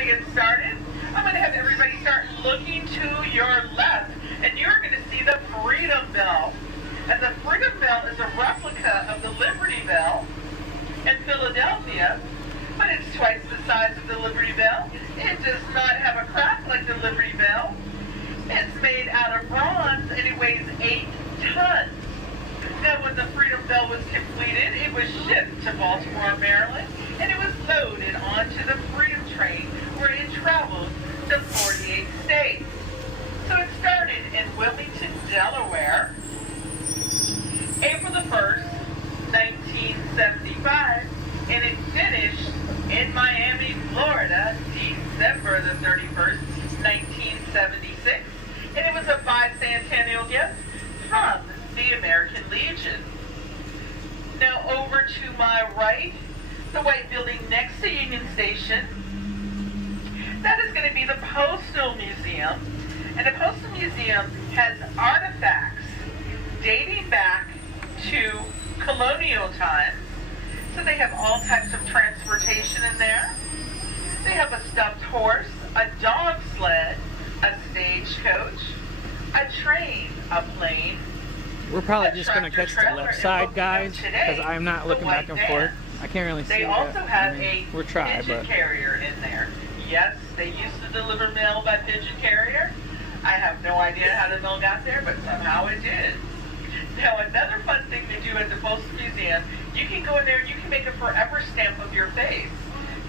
going to get started. I'm going to have everybody start looking to your left, and you're going to see the Freedom Bell. And the Freedom Bell is a replica of the Liberty Bell in Philadelphia, but it's twice the size of the Liberty Bell. It does not have a crack like the Liberty Bell. It's made out of bronze, and it weighs 8 tons. Now, when the Freedom Bell was completed, it was shipped to Baltimore, Maryland, and it was loaded onto the Freedom Train, where it traveled to 48 states. So it started in Wilmington, Delaware, April the 1st, 1975, and it finished in Miami, Florida, December the 31st, 1976, and it was a bicentennial gift from the American Legion. Now over to my right, the white building next to Union Station, that is going to be the Postal Museum, and the Postal Museum has artifacts dating back to colonial times. So they have all types of transportation in there. They have a stuffed horse, a dog sled, a stagecoach, a train, a plane. We're probably just going to catch the left side, guys, because I'm not looking back and forth. I can't really see. They also have a pigeon but carrier in there. Yes, they used to deliver mail by pigeon carrier. I have no idea how the mail got there, but somehow it did. Now, another fun thing they do at the Postal Museum, you can go in there and you can make a forever stamp of your face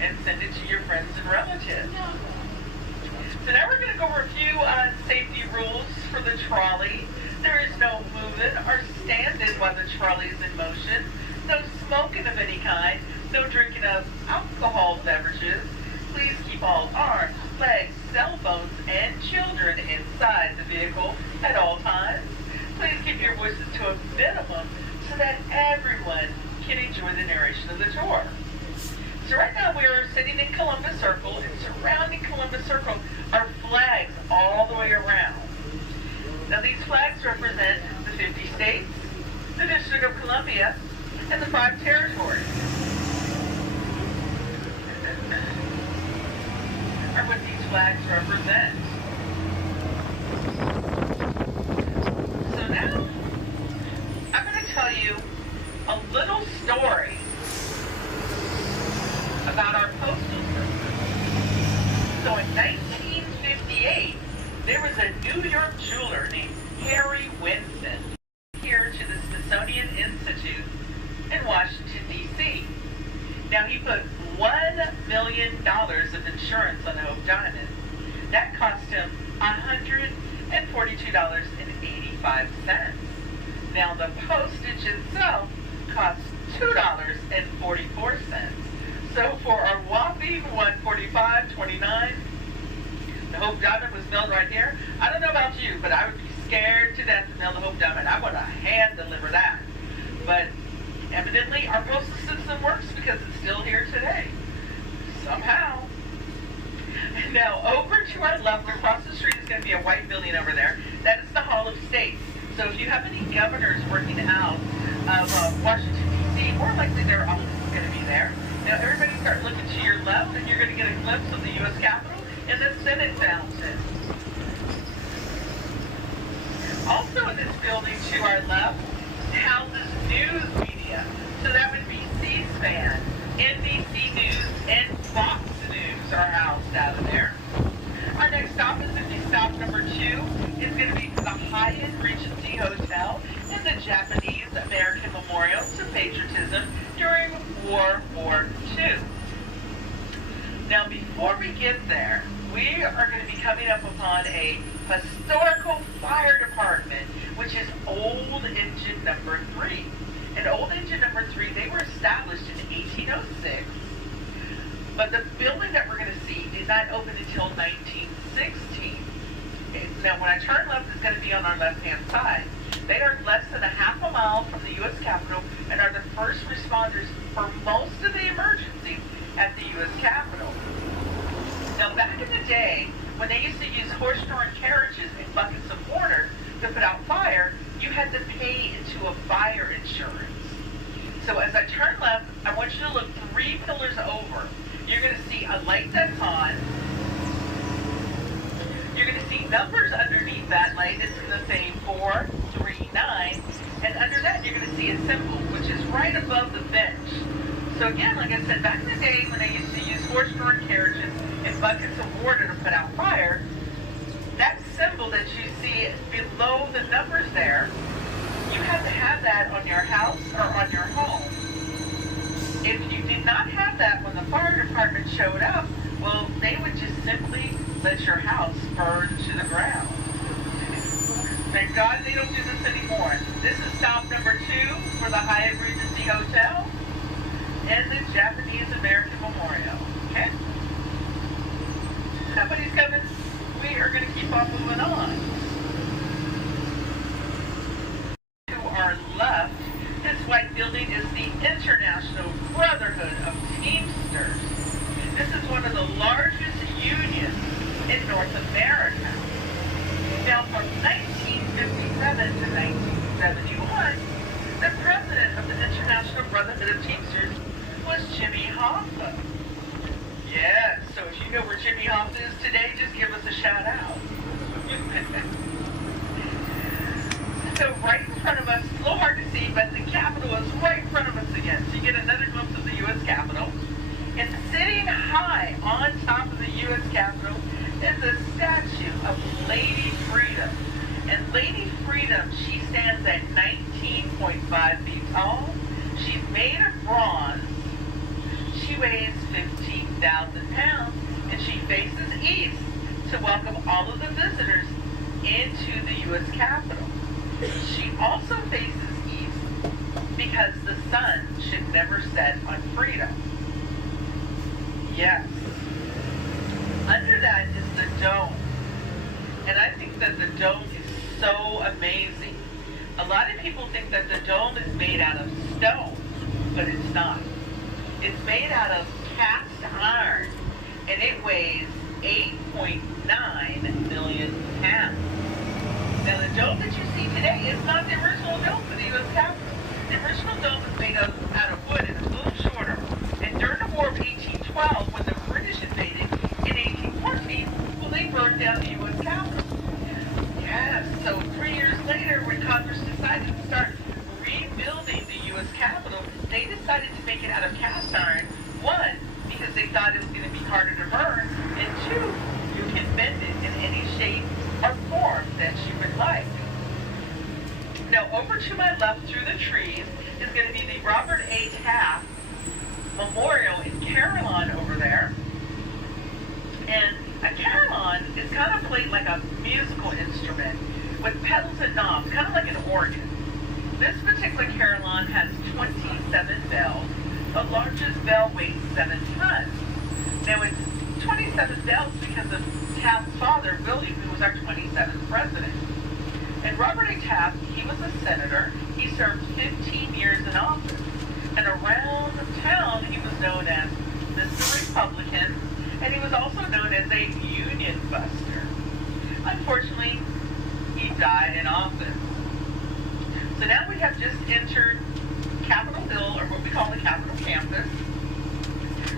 and send it to your friends and relatives. So now we're going to go over a few safety rules for the trolley. There is no moving or standing while the trolley is in motion. No smoking of any kind. No drinking of alcohol beverages. Please keep all arms, legs, cell phones, and children inside the vehicle at all times. Please keep your voices to a minimum so that everyone can enjoy the narration of the tour. So right now we are sitting in Columbus Circle, and surrounding Columbus Circle are flags all the way around. Now these flags represent the 50 states, the District of Columbia, and the 5 territories. Are what these flags represent. So now, I'm going to tell you a little story about our postal system. So in 1958, there was a New York jeweler named Harry Winston here to the Smithsonian Institute in Washington, D.C. Now he put $1 million of insurance on the Hope Diamond. That cost him $142.85. Now the postage itself costs $2.44. So for a whopping $145.29, the Hope Diamond was mailed right here. I don't know about you, but I would be scared to death to mail the Hope Diamond. I want to hand deliver that. But evidently our postal system works because it's still here today. Somehow. Now over to our left across the street is going to be a white building over there. That is the Hall of States. So if you have any governors working out of Washington D.C., more likely their office is going to be there. Now everybody start looking to your left and you're going to get a glimpse of the U.S. Capitol and the Senate Fountain. Also in this building to our left houses news media. So that would be C-SPAN, NBC News, and Fox News are housed out of there. Our next stop is going to be stop number 2. It's going to be the Hyatt Regency Hotel and the Japanese American Memorial to Patriotism during World War II. Now before we get there, we are going to be coming up upon a historical fire department, which is Old Engine number 3. And Old Engine number 3, they were established in 1806, but the building that we're going to see did not open until 1916. Now when I turn left, it's going to be on our left-hand side. They are less than a half a mile from the U.S. Capitol and are the first responders for most of the emergencies at the U.S. Capitol. Now back in the day, when they used to use horse-drawn carriages and buckets of water to put out fire, you had to pay into a fire insurance. So as I turn left, I want you to look 3 pillars over. You're going to see a light that's on, see numbers underneath that light. It's going to say 439, and under that you're going to see a symbol, which is right above the bench. So again, like I said, back in the day when they used to use horse-drawn carriages and buckets of water to put out fire, that symbol that you see below the numbers there, you have to have that on your house or on your home. If you did not have that when the fire department showed up, well, they would just simply let your house burn to the ground. Thank God they don't do this anymore. This is stop number 2 for the Hyatt Regency Hotel and the Japanese American Memorial. Okay? Somebody's coming. We are going to keep on moving on. To our left, this white building is the International Brotherhood of Teamsters. This is one of the largest unions in North America. Now, from 1957 to 1971, the president of the International Brotherhood of Teamsters was Jimmy Hoffa. Yes, so if you know where Jimmy Hoffa is today, just give us a shout out. So right in front of us, a little hard to see, but the Capitol is right in front of us again. So you get another glimpse of the U.S. Capitol. And sitting high on top of the U.S. Capitol is a statue of Lady Freedom. And Lady Freedom, she stands at 19.5 feet tall. She's made of bronze. She weighs 15,000 pounds, and she faces east to welcome all of the visitors into the U.S. Capitol. She also faces east because the sun should never set on freedom. Yes. Under that is the dome. And I think that the dome is so amazing. A lot of people think that the dome is made out of stone, but it's not. It's made out of cast iron, and it weighs 8.9 million pounds. Now, the dome that you see today is not the original dome for the U.S. Capitol. The original dome was made out of wood, and it's a little shorter. And during the War of 1812, when the British invaded in 1814, well, they burned down the U.S. Capitol. Yes, so 3 years later, when Congress decided to start rebuilding the U.S. Capitol, they decided to make it out of cast iron. One, because they thought it was going to be harder to burn, and two, you can bend it in any shape or form that you would like. Now, over to my left through the trees is going to be the Robert A. Taft Memorial in Carillon over there. And a carillon is kind of played like a musical instrument with pedals and knobs, kind of like an organ. This particular carillon has 27 bells. The largest bell weighs 7 tons. Now, it's 27 bells because of Taft's father, William, who was our 27th president. And Robert A. Taft, he was a senator. He served 15 years in office. And around town, he was known as Mr. Republican, and he was also known as a Union Buster. Unfortunately, he died in office. So now we have just entered Capitol Hill, or what we call the Capitol Campus.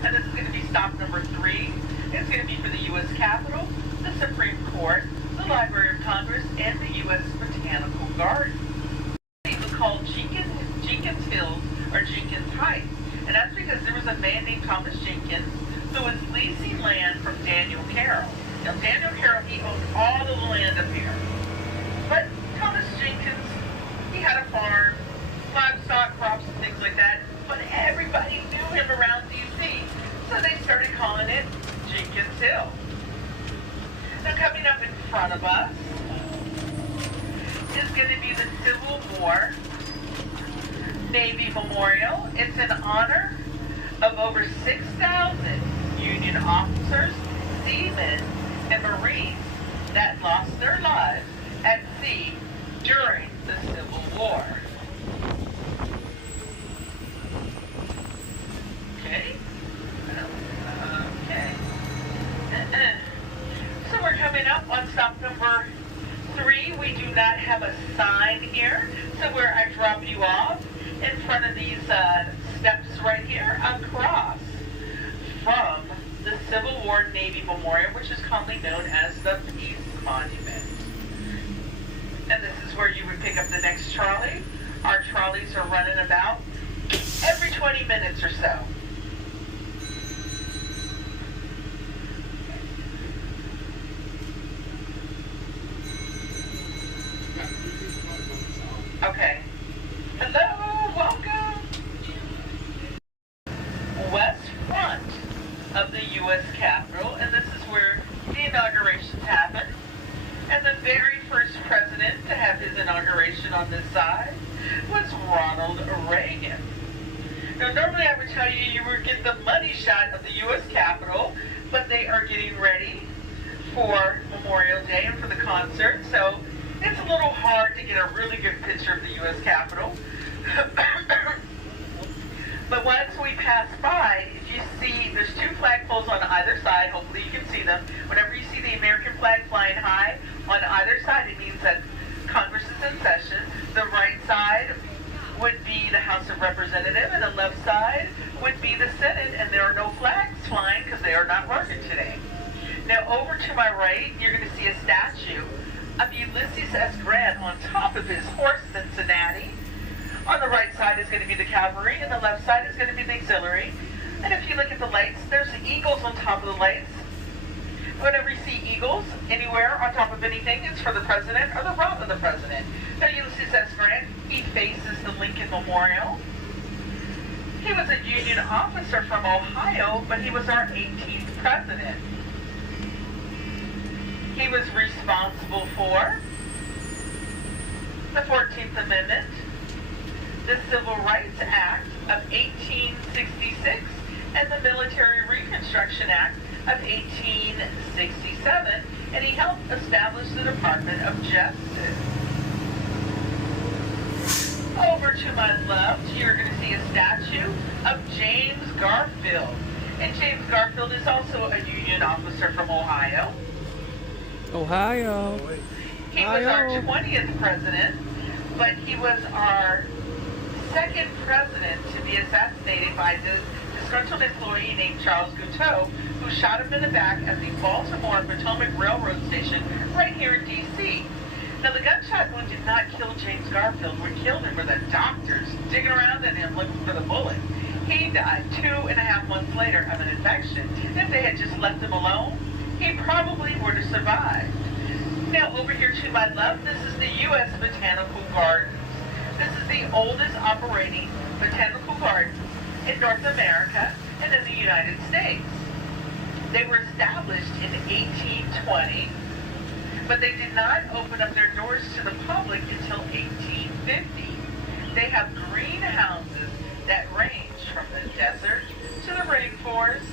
And this is going to be stop number 3. It's going to be for the U.S. Capitol, the Supreme Court, the Library of Congress, and the U.S. Botanical Gardens. It was called Jenkins Hills, or Jenkins Heights. And that's because there was a man named Thomas Jenkins who was leasing land from Daniel Carroll. Now, Daniel Carroll, he owned all of the land up here. But Thomas Jenkins, he had a farm, livestock, crops, and things like that. But everybody knew him around D.C., so they started calling it Jenkins Hill. Now, coming up in front of us is going to be the Civil War Navy Memorial. It's in honor of over 6,000 Union officers, seamen, and Marines that lost their lives at sea during the Civil War. Okay? Okay. So we're coming up on stop number 3. We do not have a sign here, so where I drop you off in front of these steps right here across from the Civil War Navy Memorial, which is commonly known as the Peace monument. And this is where you would pick up the next trolley. Our trolleys are running about every 20 minutes or so. Okay. Hello, welcome. West front of the U.S. Capitol, and this is where the inaugurations happen. And the very first president to have his inauguration on this side was Ronald Reagan. Now, normally I would tell you you would get the money shot of the U.S. Capitol, but they are getting ready for Memorial Day and for the concert, so it's a little hard to get a really good picture of the U.S. Capitol. But once we pass by, if you see, there's two flagpoles on either side. Hopefully you can see them. Whenever you see the American flag flying high on either side, it means that Congress is in session. The right side would be the House of Representatives, and the left side would be the Senate, and there are no flags flying because they are not working today. Now, over to my right, you're going to see a statue of Ulysses S. Grant on top of his horse, Cincinnati. On the right side is going to be the cavalry, and the left side is going to be the auxiliary. And if you look at the lights, there's eagles on top of the lights. Whenever you see eagles anywhere on top of anything, it's for the president or the route of the president. Now, Ulysses S. Grant, he faces the Lincoln Memorial. He was a Union officer from Ohio, but he was our 18th president. He was responsible for the 14th Amendment, the Civil Rights Act of 1866, and the Military Reconstruction Act of 1867, and he helped establish the Department of Justice. Over to my left, you're going to see a statue of James Garfield. And James Garfield is also a Union officer from Ohio. Ohio. He was our 20th president, but he was our second president to be assassinated by the disgruntled employee named Charles Guiteau, who shot him in the back at the Baltimore Potomac Railroad Station right here in D.C. Now, the gunshot wound did not kill James Garfield. What killed him were the doctors digging around in him looking for the bullet. He died 2.5 months later of an infection. If they had just left him alone, he probably would have survived. Now, over here to my left, this is the U.S. Botanical Gardens. This is the oldest operating botanical gardens in North America and in the United States. They were established in 1820, but they did not open up their doors to the public until 1850. They have greenhouses that range from the desert to the rainforest.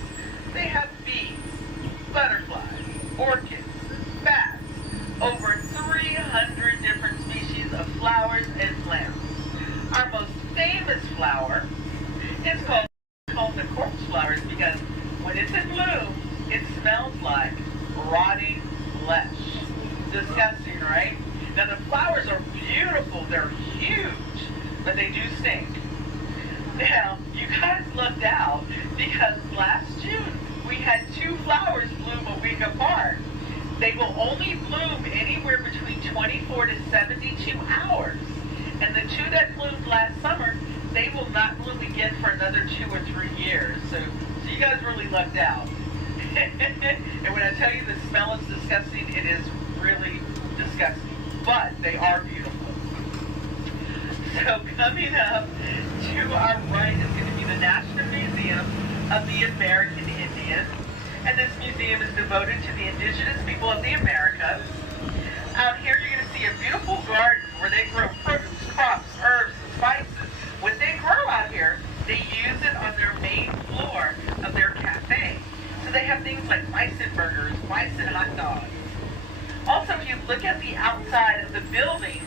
They have bees, butterflies, orchids, bats, over 300 different species of flowers and plants. Our most famous flower is called the corpse flowers because when it's in bloom, it smells like rotting flesh. Disgusting, right? Now, the flowers are beautiful. They're huge, but they do stink. Now, you guys lucked out because last June, we had 2 flowers bloom a week apart. They will only bloom anywhere between 24 to 72 hours. And the 2 that bloomed last summer, they will not bloom again for another 2 or 3 years. So you guys really lucked out. And when I tell you the smell is disgusting, it is really disgusting. But they are beautiful. So coming up to our right is going to be the National Museum of the American Indian. And this museum is devoted to the indigenous people of the Americas. Out here you're going to see a beautiful garden where they grow fruits, crops, herbs, and spices. When they grow out here, they use it on their main floor of their cafe. So they have things like bison burgers, bison hot dogs. Also, if you look at the outside of the building,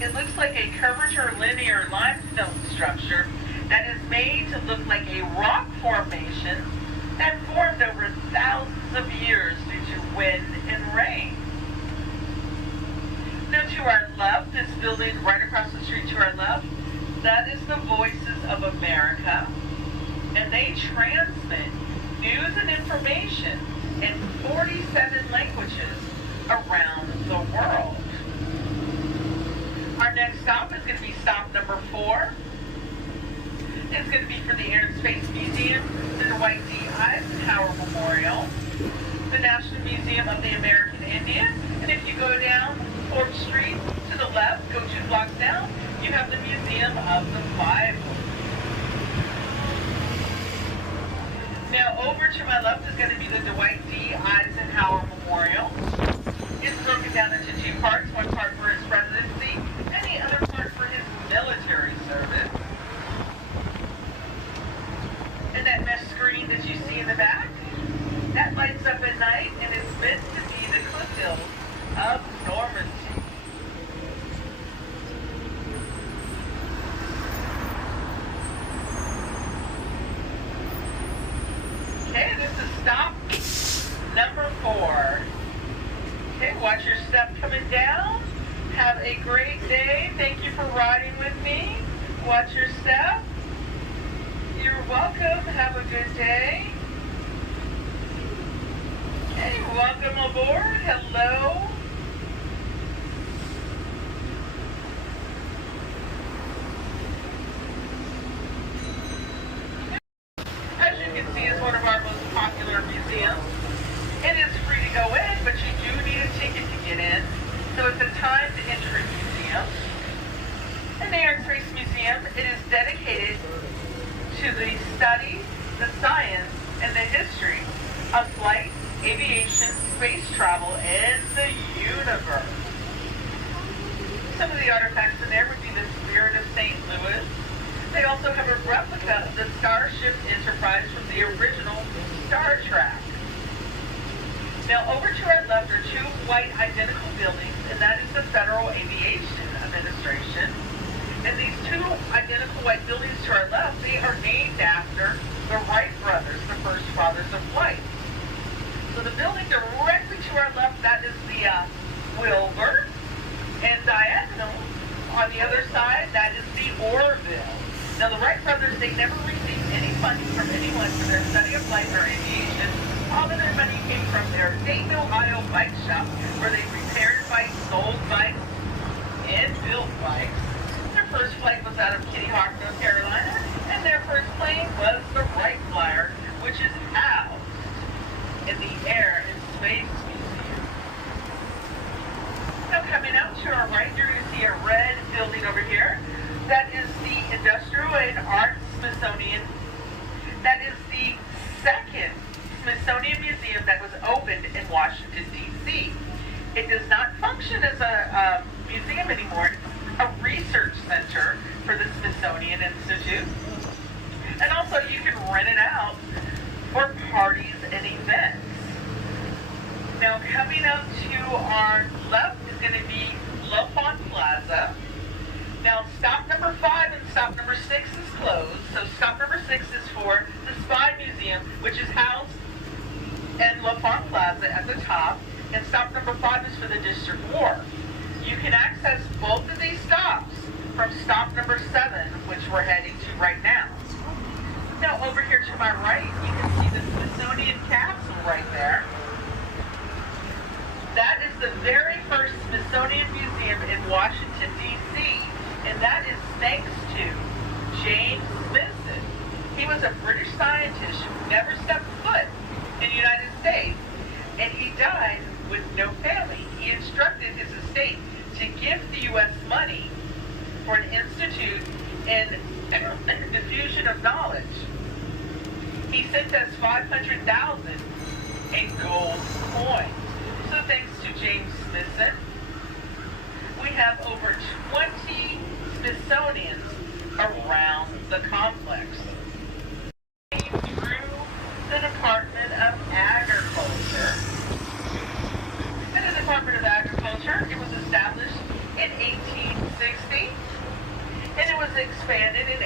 it looks like a curvature linear limestone structure that is made to look like a rock formation that formed over thousands of years due to wind and rain. Now, to our left, this building right across the street to our left, that is the Voices of America, and they transmit news and information in 47 languages around the world. Our next stop is going to be stop number 4. It's going to be for the Air and Space Museum, the Dwight D. Eisenhower Memorial, the National Museum of the American Indian, and if you go down Forestry to the left, go 2 blocks down, you have the Museum of the Bible. Now over to my left is going to be the Dwight D. Eisenhower Memorial. It's broken down into 2 parts, one part for his presidency and the other part for his military service. And that mesh screen that you see in the back, that lights up at night and it's meant to be the cliff hills of Normandy. Okay, this is stop number 4. Okay, watch your step coming down. Have a great day. Thank you for riding with me. Watch your step. You're welcome. Have a good day. Okay, welcome aboard. Hello. As you can see, it's one of our most popular museums. It is free to go in, but you do need a ticket to get in. So it's a timed entry museum. In the Air and Space Museum, it is dedicated to the study, the science, and the history of flight, aviation, space travel, and the universe. Some of the artifacts in there would be the Spirit of St. Louis. They also have a replica of the Starship Enterprise from the original Star Trek. Now over to our left are 2 white identical buildings, and that is the Federal Aviation Administration. And these 2 identical white buildings to our left, they are named after the Wright brothers, the first fathers of flight. So the building directly to our left, that is the Wilbur, and diagonal on the other side, that is the Orville. Now the Wright brothers, they never received any funding from anyone for their study of flight or aviation. All of their money came from their Dayton, Ohio bike shop, where they repaired bikes, sold bikes, and built bikes. Their first flight was out of Kitty Hawk, North Carolina, and their first plane was the Wright Flyer, which is housed in the Air and Space Museum. Now coming out to our right, you're going to see a red building over here. That is the Industrial and Art Smithsonian. That is the second Smithsonian Museum that was opened in Washington, D.C. It does not function as a museum anymore. It's a research center for the Smithsonian Institute. And also you can rent it out for parties and events. Now coming up to our left is going to be Lafont Plaza. Now stop number 5 and stop number 6 is closed. So stop number 6 is for the Spy Museum, which is housed in Lafont Plaza at the top. And stop number 5 is for the District Wharf. You can access both of these stops from stop number 7, which we're heading to right now. Now over here to my right, you can see the Smithsonian Capsule right there. That is the very first Smithsonian Museum in Washington, D.C. And that is thanks to James Smithson. He was a British scientist who never stepped foot in the United States, and he died with no family. He instructed his estate to give the U.S. money for an institute in diffusion of knowledge. He sent us $500,000 in gold coins. So thanks to James Smithson, we have over 20 Smithsonians around the complex. Through the Department of Agriculture. And the Department of Agriculture, it was established in 1860, and it was expanded in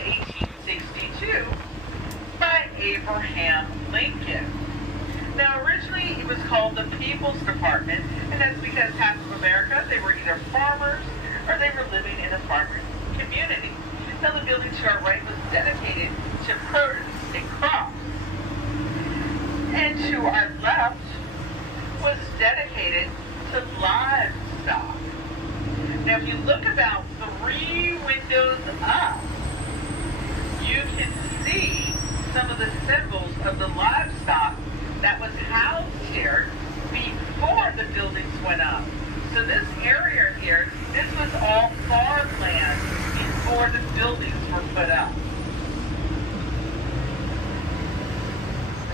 1862 by Abraham Lincoln. Now originally it was called the People's Department, and that's because half of America, they were either farmers or they were living in a farmers community. Now the building to our right was dedicated to produce and crops. And to our left was dedicated to windows up, you can see some of the symbols of the livestock that was housed here before the buildings went up. So this area here, this was all farmland before the buildings were put up.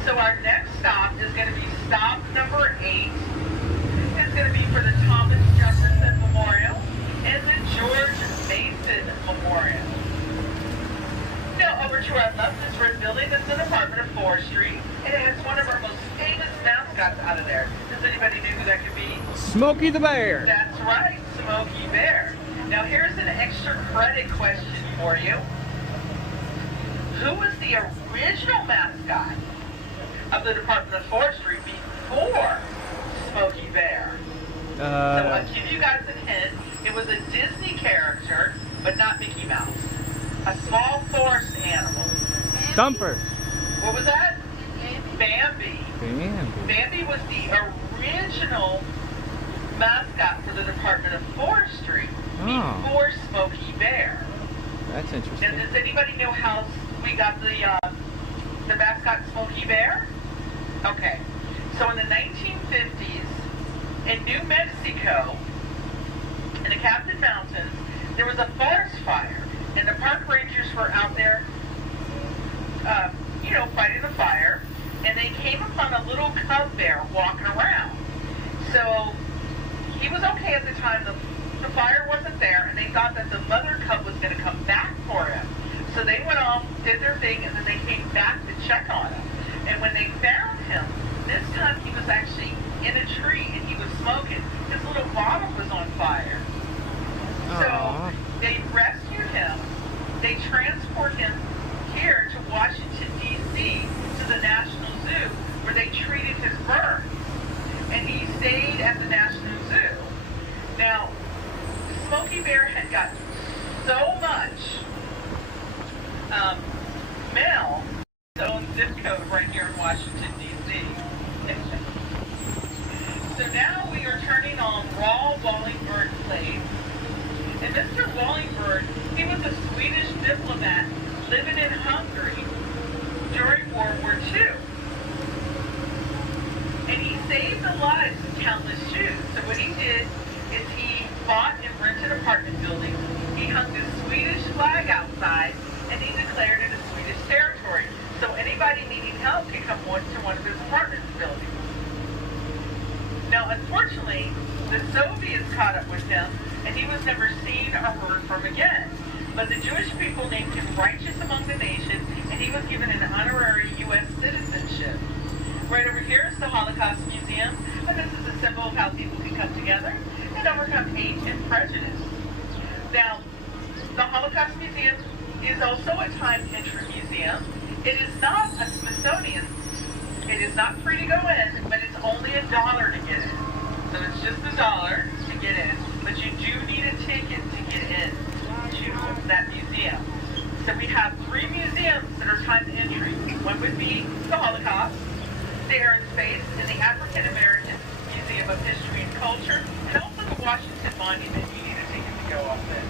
So our next stop is going to be stop number 8. It's going to be for the Thomas Jefferson Memorial and the George Basin Memorial. Now over to our left is red building. That's the Department of Forestry, and it has one of our most famous mascots out of there. Does anybody know who that could be? Smokey the Bear. That's right, Smokey Bear. Now here's an extra credit question for you. Who was the original mascot of the Department of Forestry before Smokey Bear? So I'll give you guys a hint. It was a Disney character, but not Mickey Mouse. A small forest animal. Thumper. What was that? Bambi. Bambi was the original mascot for the Department of Forestry before Smokey Bear. That's interesting. And does anybody know how we got the mascot Smokey Bear? Okay. So in the 1950s, in New Mexico, in the Captain Mountains, there was a forest fire, and the park rangers were out there, fighting the fire, and they came upon a little cub bear walking around. So he was okay at the time. The fire wasn't there, and they thought that the mother cub was going to come back for him. So they went off, did their thing, and then they came back to check on him. And when they found him, this time he was actually in a tree, and he was smoking. His little bottle was on fire. So they rescued him. They transport him here to Washington, D.C, to the National Zoo, where they treated his burns. And he stayed at the National Zoo. Now, Smokey Bear had got so much mail, his own zip code right here in Washington, D.C. So now we are turning on Raw Wallingford Place. And Mr. Wallingford, he was a Swedish diplomat living in Hungary during World War II. And he saved the lives of countless Jews. So what he did is he bought and rented apartment buildings. He hung the Swedish flag outside, and he declared it a Swedish territory. So anybody needing help can come to one of his apartment buildings. Now, unfortunately, the Soviets caught up with him, and he was never seen or heard from again. But the Jewish people named him righteous among the nations, and he was given an honorary U.S. citizenship. Right over here is the Holocaust Museum, and this is a symbol of how people can come together and overcome hate and prejudice. Now, the Holocaust Museum is also a time entry museum. It is not a Smithsonian. It is not free to go in, but it's only $1 to get in. So it's just $1 to get in, but you do need a ticket to get in to that museum. So we have 3 museums that are time entry. One would be the Holocaust, the Air and Space, and the African American Museum of History and Culture, and also the Washington Monument you need a ticket to go up in.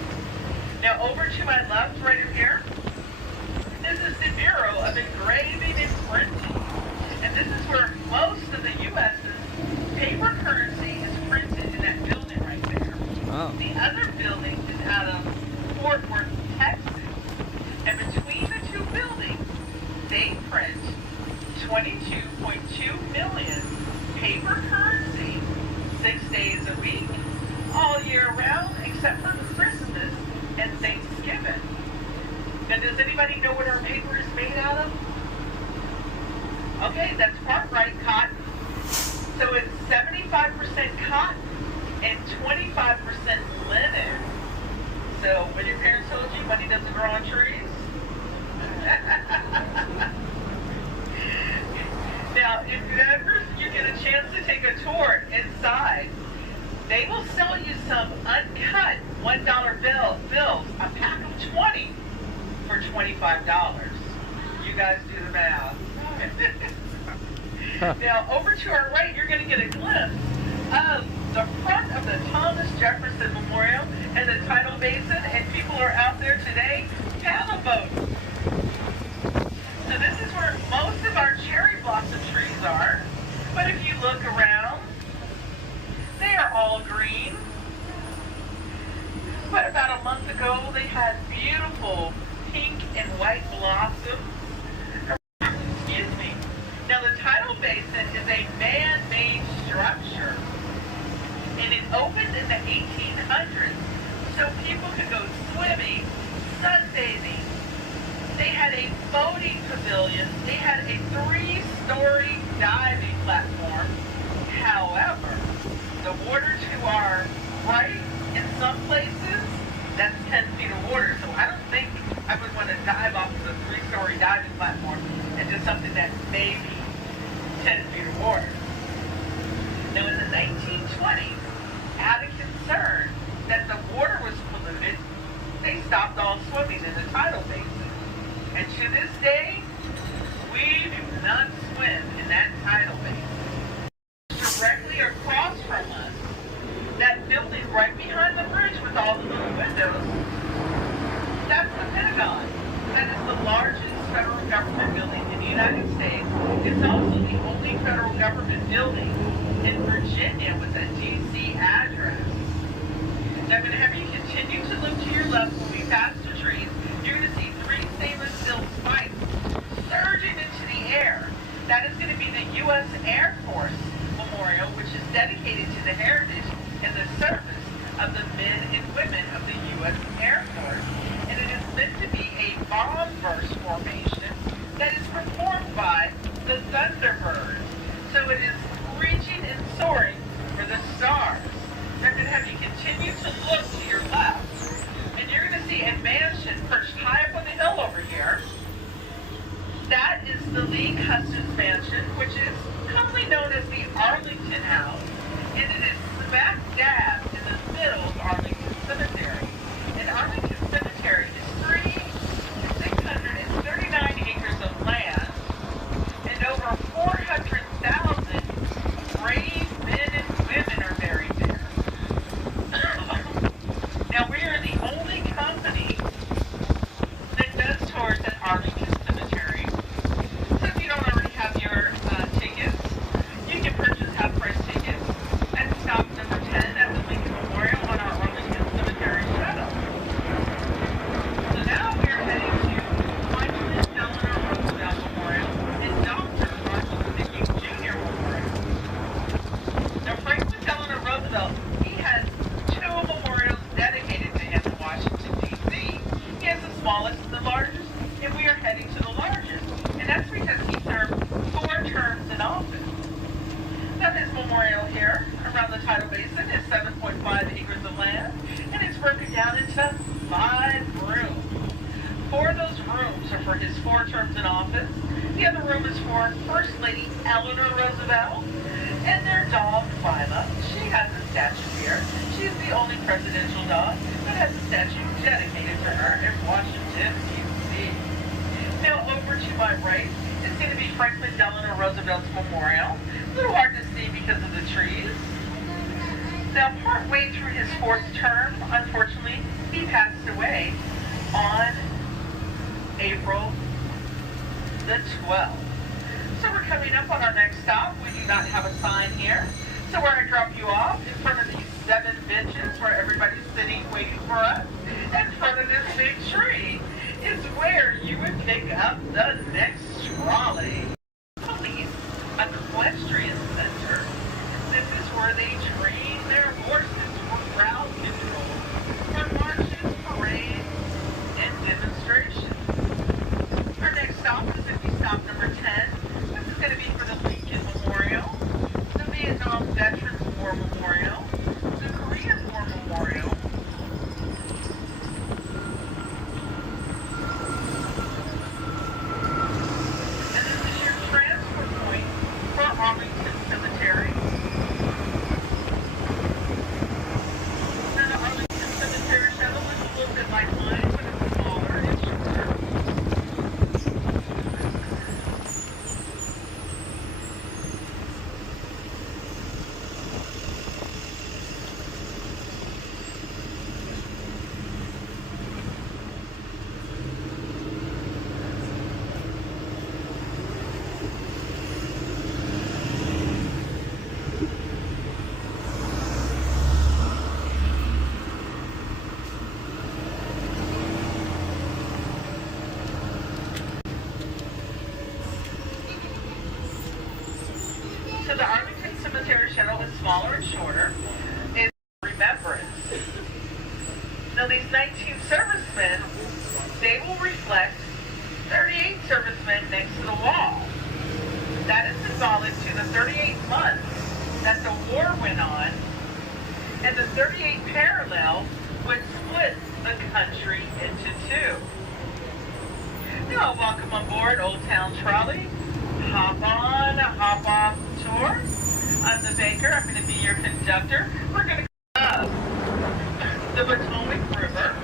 Now over to my left, right in here, this is the Bureau of Engraving and Printing. And this is where most of the U.S.'s paper currency is printed in that building right there. Oh. The other building is out of Fort Worth, Texas. And between the two buildings, they print 22.2 million paper currency 6 days a week, all year round, except for Christmas and Thanksgiving. Now, does anybody know what our paper is made out of? Okay, that's part right, cotton. So it's 75% cotton and 25% linen. So when your parents told you money doesn't grow on trees? Now, if ever you get a chance to take a tour inside, they will sell you some uncut $1 bills, a pack of 20 for $25. You guys do the math. Now, over to our right, you're going to get a glimpse of the front of the Thomas Jefferson Memorial and the Tidal Basin, and people are out there today paddle boating. So this is where most of our cherry blossom trees are. But if you look around, they are all green. But about a month ago, they had beautiful pink and white blossoms. Excuse me. Now the Tidal Basin is a man-made structure. And it opened in the 1800s so people could go swimming, sunbathing. They had a boating pavilion. They had a 3-story diving platform. However, the water to our right in some places, that's 10 feet of water. So I don't think I would want to dive off of a 3-story diving platform into something that may be 10 feet of water. Now in the 1920s, out of concern that the water was polluted, they stopped all swimming in the Tidal Basin. And to this day, we do not swim in that Tidal Basin. Directly across from us, that building right behind the bridge with all the little windows, that's the Pentagon. That is the largest federal government building in the United States. It's also the only federal government building in Virginia with a D.C. address. Now I'm going to have you continue to look to your left when we pass the trees. You're going to see 3 stainless steel spikes surging into the air. That is going to be the U.S. Air Force Memorial, which is dedicated to the heritage and the service of the men and women of the U.S. Air Force. And it is meant to be a bomb burst formation that is performed by the Thunderbirds. So it is reaching and soaring for the stars. I'm going to have you continue to look to your left, and you're going to see a mansion perched high up on the hill over here. That is the Lee Custer's mansion, which is commonly known as the Arlington House, and it is smack dab in the middle of Arlington Cemetery. And Arlington Cemetery is 639 acres of land, and over 400,000 brave men and women are buried there. Now, we are the only company that does tours at Arlington Cemetery. So if you don't already have your tickets, you can purchase half-price tickets at stop number 10 at the Lincoln Memorial on our Arlington Cemetery shuttle. So now we are heading to Franklin Delano Roosevelt Memorial and Dr. Martin Luther King Jr. Memorial. Now, Franklin Delano Roosevelt, he has 2 memorials dedicated to him in Washington, D.C. He has the smallest and the largest, and we are heading to the largest. And that's because he served 4 terms in office. Now, his memorial here around the Tidal Basin is 7.5 acres of land, and it's broken down into 5 rooms. 4 of those rooms are for his 4 terms in office. The other room is for First Lady Eleanor Roosevelt and their dog, Lila. She has a statue here. She's the only presidential dog that has a statue dedicated to her in Washington, D.C. Now, over to my right is going to be Franklin Delano Roosevelt's memorial. A little hard to see because of the trees. Now, partway through his 4th term, unfortunately, he passed away on April the 12th. So we're coming up on our next stop. We do not have a sign here. So where I drop you off, in front of these 7 benches where everybody's sitting waiting for us, in front of this big tree, is where you would pick up the next trolley. Police Equestrian Center. This is where they train their horses for crowd control, for marches, parades, and demonstrations. Our next stop is going to be stop number 10. This is going to be for the Lincoln Memorial, the Vietnam Veterans War Memorial, the Korean War Memorial, they will reflect 38 servicemen next to the wall. That is symbolic to the 38 months that the war went on, and the 38 parallel would split the country into two. Now, welcome on board Old Town Trolley. Hop on, hop off tour. I'm the baker. I'm going to be your conductor. We're going to go up the Potomac River.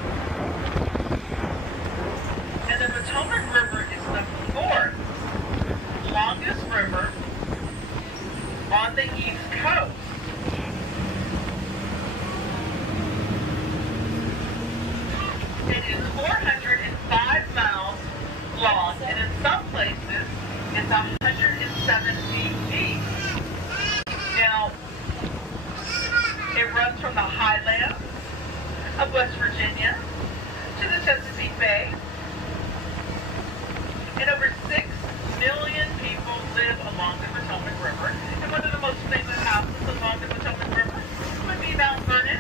And the Potomac River is the fourth longest river on the East Coast. It is 405 miles long, and in some places, it's 170 feet. Now, it runs from the highlands of West Virginia to the Chesapeake Bay, and over 6 million people live along the Potomac River. And one of the most famous houses along the Potomac River would be Mount Vernon,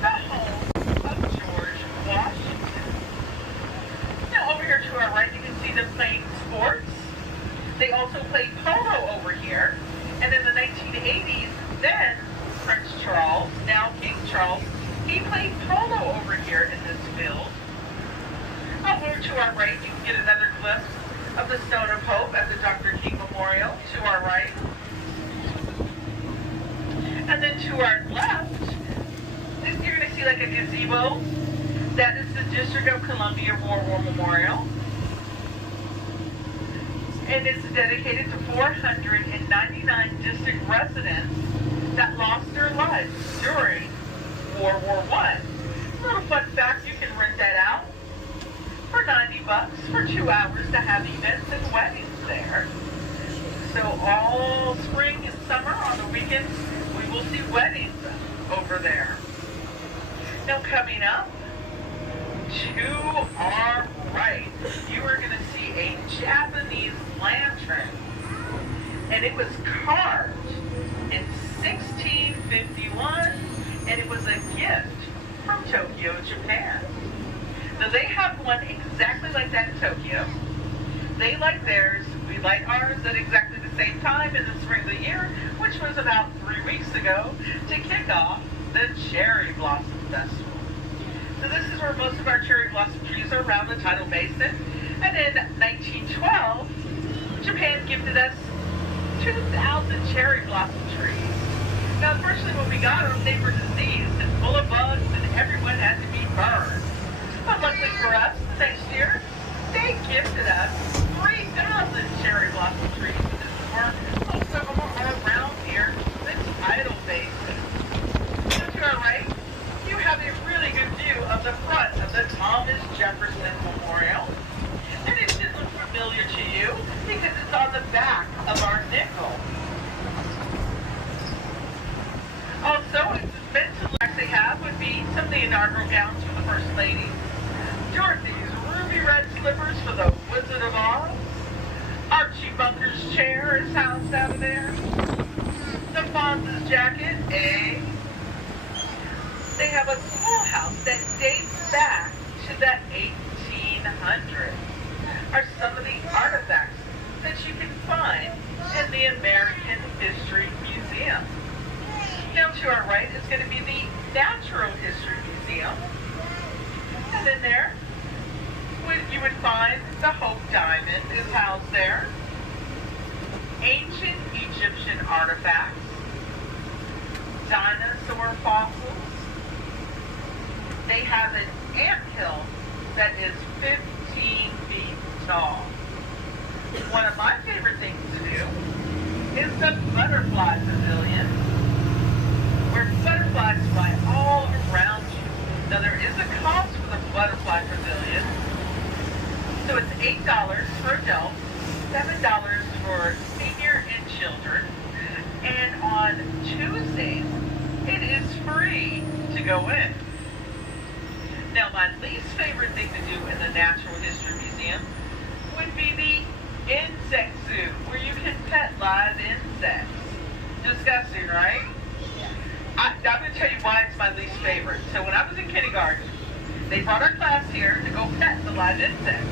the home of George Washington. Now, over here to our right, you can see them playing sports. They also played polo over here. And in the 1980s, then Prince Charles, now King Charles, he played polo over here in this field. Over to our right, you can get another glimpse of the Stone of Hope at the Dr. King Memorial to our right. And then to our left, you're going to see like a gazebo. That is the District of Columbia War Memorial. And it's dedicated to 499 district residents that lost their lives during World War I. Little fun fact, you can rent that out for $90 for 2 hours to have events and weddings there. So all spring and summer on the weekends, we will see weddings over there. Now coming up to our right, you are going to see a Japanese lantern, and it was carved in 1651, and it was a gift from Tokyo, Japan. Now they have one exactly like that in Tokyo. They like theirs, we like ours at exactly the same time in the spring of the year, which was about 3 weeks ago, to kick off the Cherry Blossom Festival. So this is where most of our cherry blossom trees are around the Tidal Basin. And in 1912, Japan gifted us 2,000 cherry blossom trees. Now, unfortunately, when we got them, they were diseased and full of bugs, and everyone had to be burned. But luckily for us, the next year, they gifted us 3,000 cherry blossom trees. And this is where most of them are around here, the Tidal Basin. So to our right, you have a really good view of the front of the Thomas Jefferson Memorial. And it should look familiar to you because it's on the back of our nickel. Also, it's meant to they have would be some of the inaugural gowns for the First Lady, Dorothy's ruby red slippers for the Wizard of Oz, Archie Bunker's chair is housed out of there, the Fonz's jacket, They have a schoolhouse that dates back to the 1800s. Are some of the artifacts that you can find in the American History Museum. Now to our right is going to be the Natural History Museum. And in there, you would find the Hope Diamond is housed there. Ancient Egyptian artifacts. Dinosaur fossils. They have an anthill that is 15 feet tall. One of my favorite things to do is the Butterfly Pavilion, where butterflies fly all around you. Now there is a cost for the Butterfly Pavilion, so it's $8 for adults, $7 for senior and children, and on Tuesdays it is free to go in. Now, my least favorite thing to do in the Natural History Museum would be the insect zoo, where you can pet live insects. Disgusting, right? I'm going to tell you why it's my least favorite. So when I was in kindergarten, They brought our class here to go pet the live insects.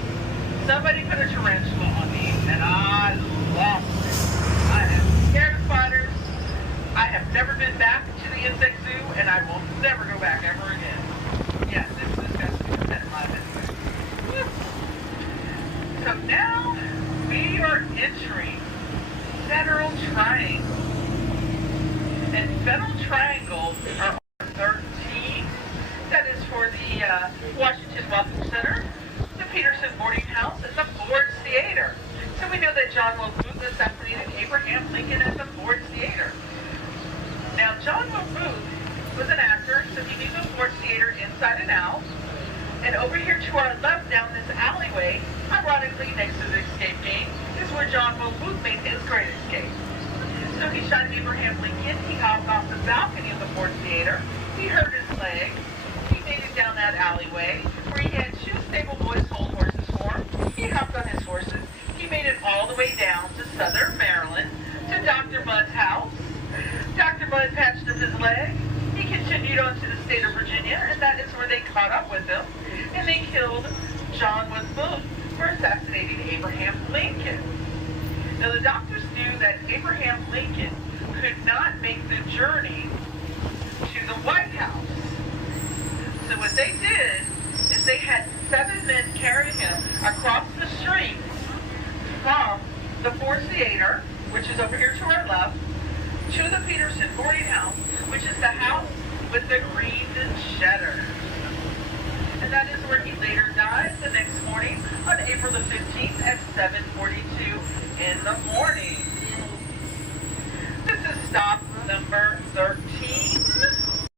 Somebody put a tarantula on me, and I lost it. I am scared of spiders. I have never been back to the insect zoo, and I will never go back ever again. Yes, it's disgusting to pet live insects. So now we are entering Federal Triangle. And Federal Triangle are 13. That is for the Washington Welcome Center, the Peterson Boarding House, and the Ford Theater. So we know that John Will Booth assassinated Abraham Lincoln at the Ford Theater. Now, John Will Booth was an actor, so he knew the Ford Theater inside and out. And over here to our left down this alleyway, ironically next to the escape game, is where John Will Booth made his great escape. So he shot Abraham Lincoln. He hopped off the balcony of the Ford Theater. He hurt his leg. He made it down that alleyway where he had two stable boys hold horses for him. He hopped on his horses. He made it all the way down to Southern Maryland to Dr. Budd's house. Dr. Budd patched up his leg. He continued on to the state of Virginia, and that is where they caught up with him, and they killed John Will Booth for assassinating Abraham Lincoln. Now, the doctors knew that Abraham Lincoln could not make the journey to the White House. So what they did is they had 7 men carry him across the street from the Ford Theater, which is over here to our left, to the Peterson Boarding House, which is the house with the green shutters. And that is where he later died the